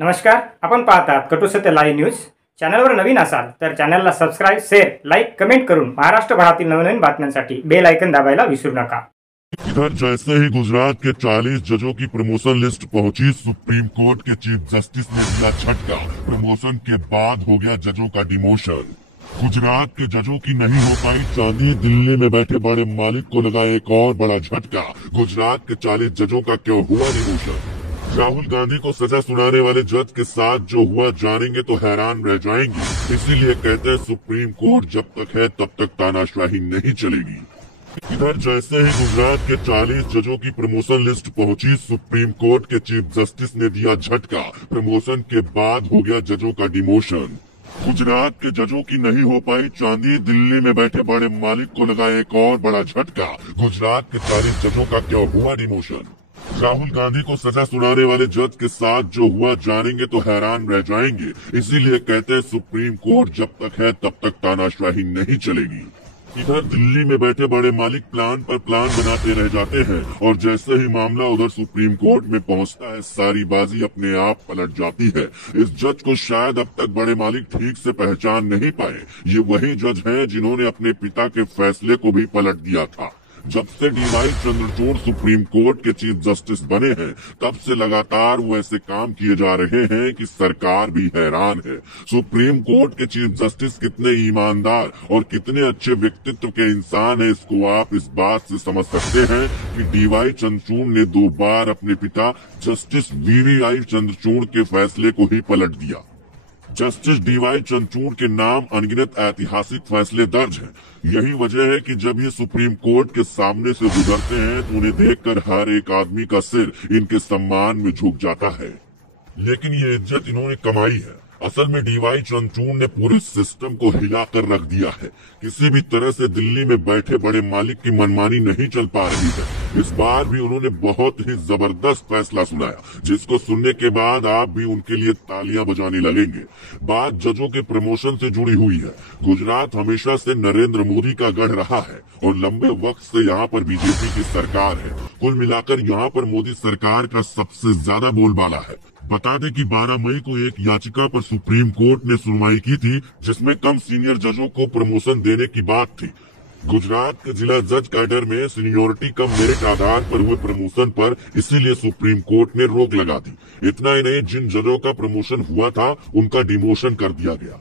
नमस्कार, आपण पाहतात कटू सत्य लाईव्ह न्यूज। चॅनलवर नवीन असाल तर चॅनलला सबस्क्राइब, शेअर, लाईक, कमेंट करून महाराष्ट्रभरातील नवनवीन बातम्यांसाठी बेल आयकन दाबायला विसरू नका। इधर जैसे ही गुजरात के 40 जजों की प्रमोशन लिस्ट पहुंची, सुप्रीम कोर्ट के चीफ जस्टिस ने दिया झटका। प्रमोशन के बाद हो गया जजों का डिमोशन। गुजरात के जजों की नहीं हो पाई चांदी, दिल्ली में बैठे बड़े मालिक को लगा एक और बड़ा झटका। गुजरात के 40 जजों का क्यों हुआ डिमोशन? राहुल गांधी को सजा सुनाने वाले जज के साथ जो हुआ जानेंगे तो हैरान रह जाएंगे। इसीलिए कहते हैं सुप्रीम कोर्ट जब तक है तब तक तानाशाही नहीं चलेगी। इधर जैसे ही गुजरात के 40 जजों की प्रमोशन लिस्ट पहुंची, सुप्रीम कोर्ट के चीफ जस्टिस ने दिया झटका। प्रमोशन के बाद हो गया जजों का डिमोशन। गुजरात के जजों की नहीं हो पाई चांदी, दिल्ली में बैठे बड़े मालिक को लगा एक और बड़ा झटका। गुजरात के 40 जजों का क्यों हुआ डिमोशन? राहुल गांधी को सजा सुनाने वाले जज के साथ जो हुआ जानेंगे तो हैरान रह जाएंगे। इसीलिए कहते हैं सुप्रीम कोर्ट जब तक है तब तक तानाशाही नहीं चलेगी। इधर दिल्ली में बैठे बड़े मालिक प्लान पर प्लान बनाते रह जाते हैं और जैसे ही मामला उधर सुप्रीम कोर्ट में पहुंचता है, सारी बाजी अपने आप पलट जाती है। इस जज को शायद अब तक बड़े मालिक ठीक से पहचान नहीं पाए। ये वही जज हैं जिन्होंने अपने पिता के फैसले को भी पलट दिया था। जब से डीवाई चंद्रचूड़ सुप्रीम कोर्ट के चीफ जस्टिस बने हैं, तब से लगातार वो ऐसे काम किए जा रहे हैं कि सरकार भी हैरान है। सुप्रीम कोर्ट के चीफ जस्टिस कितने ईमानदार और कितने अच्छे व्यक्तित्व के इंसान है, इसको आप इस बात से समझ सकते हैं कि डीवाई चंद्रचूड़ ने 2 बार अपने पिता जस्टिस वीवीआई चंद्रचूड़ के फैसले को ही पलट दिया। जस्टिस डीवाई चंद्रचूड़ के नाम अनगिनत ऐतिहासिक फैसले दर्ज हैं। यही वजह है कि जब ये सुप्रीम कोर्ट के सामने से गुजरते हैं तो उन्हें देखकर हर एक आदमी का सिर इनके सम्मान में झुक जाता है। लेकिन ये इज्जत इन्होंने कमाई है। असल में डीवाई चंद्रचूड़ ने पूरे सिस्टम को हिलाकर रख दिया है। किसी भी तरह से दिल्ली में बैठे बड़े मालिक की मनमानी नहीं चल पा रही है। इस बार भी उन्होंने बहुत ही जबरदस्त फैसला सुनाया, जिसको सुनने के बाद आप भी उनके लिए तालियां बजाने लगेंगे। बात जजों के प्रमोशन से जुड़ी हुई है। गुजरात हमेशा से नरेंद्र मोदी का गढ़ रहा है और लंबे वक्त से यहाँ पर बीजेपी की सरकार है। कुल मिलाकर यहाँ पर मोदी सरकार का सबसे ज्यादा बोलबाला है। बता दें कि 12 मई को एक याचिका पर सुप्रीम कोर्ट ने सुनवाई की थी, जिसमें कम सीनियर जजों को प्रमोशन देने की बात थी। गुजरात के जिला जज कैडर में सीनियोरिटी कम मेरिट आधार पर हुए प्रमोशन पर इसीलिए सुप्रीम कोर्ट ने रोक लगा दी। इतना ही नहीं, जिन जजों का प्रमोशन हुआ था उनका डिमोशन कर दिया गया।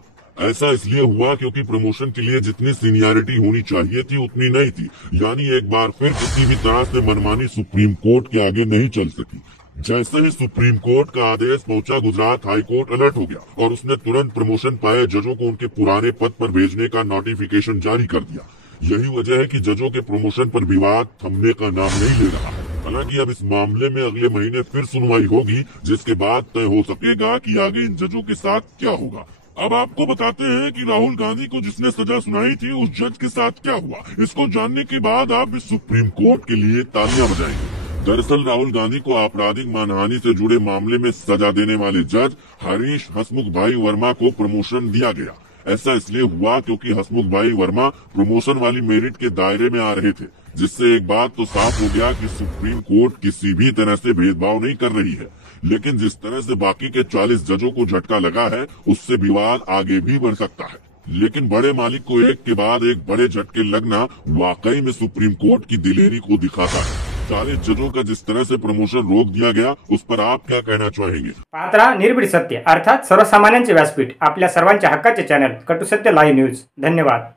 ऐसा इसलिए हुआ क्योंकि प्रमोशन के लिए जितनी सीनियरिटी होनी चाहिए थी उतनी नहीं थी। यानी एक बार फिर किसी भी तरह से मनमानी सुप्रीम कोर्ट के आगे नहीं चल सकी। जैसे ही सुप्रीम कोर्ट का आदेश पहुंचा, गुजरात हाई कोर्ट अलर्ट हो गया और उसने तुरंत प्रमोशन पाए जजों को उनके पुराने पद पर भेजने का नोटिफिकेशन जारी कर दिया। यही वजह है कि जजों के प्रमोशन पर विवाद थमने का नाम नहीं ले रहा है। हालांकि अब इस मामले में अगले महीने फिर सुनवाई होगी, जिसके बाद तय हो सकेगा कि आगे इन जजों के साथ क्या होगा। अब आपको बताते हैं कि राहुल गांधी को जिसने सजा सुनाई थी उस जज के साथ क्या हुआ। इसको जानने के बाद आप इस सुप्रीम कोर्ट के लिए तालियां बजाएंगे। दरअसल राहुल गांधी को आपराधिक मानहानि से जुड़े मामले में सजा देने वाले जज हरीश हसमुख भाई वर्मा को प्रमोशन दिया गया। ऐसा इसलिए हुआ क्योंकि हसमुख भाई वर्मा प्रमोशन वाली मेरिट के दायरे में आ रहे थे, जिससे एक बात तो साफ हो गया कि सुप्रीम कोर्ट किसी भी तरह से भेदभाव नहीं कर रही है। लेकिन जिस तरह से बाकी के 40 जजों को झटका लगा है, उससे विवाद आगे भी बढ़ सकता है। लेकिन बड़े मालिक को एक के बाद एक बड़े झटके लगना वाकई में सुप्रीम कोर्ट की दिलेरी को दिखाता है। 40 जजों का जिस तरह से प्रमोशन रोक दिया गया, उस पर आप क्या कहना चाहेंगे? पात्रा निर्भीड सत्य अर्थात सर्वसामान्यांचे व्यासपीठ, आपल्या सर्वांच्या हक्काचे चॅनल कटू सत्य लाईव्ह न्यूज। धन्यवाद।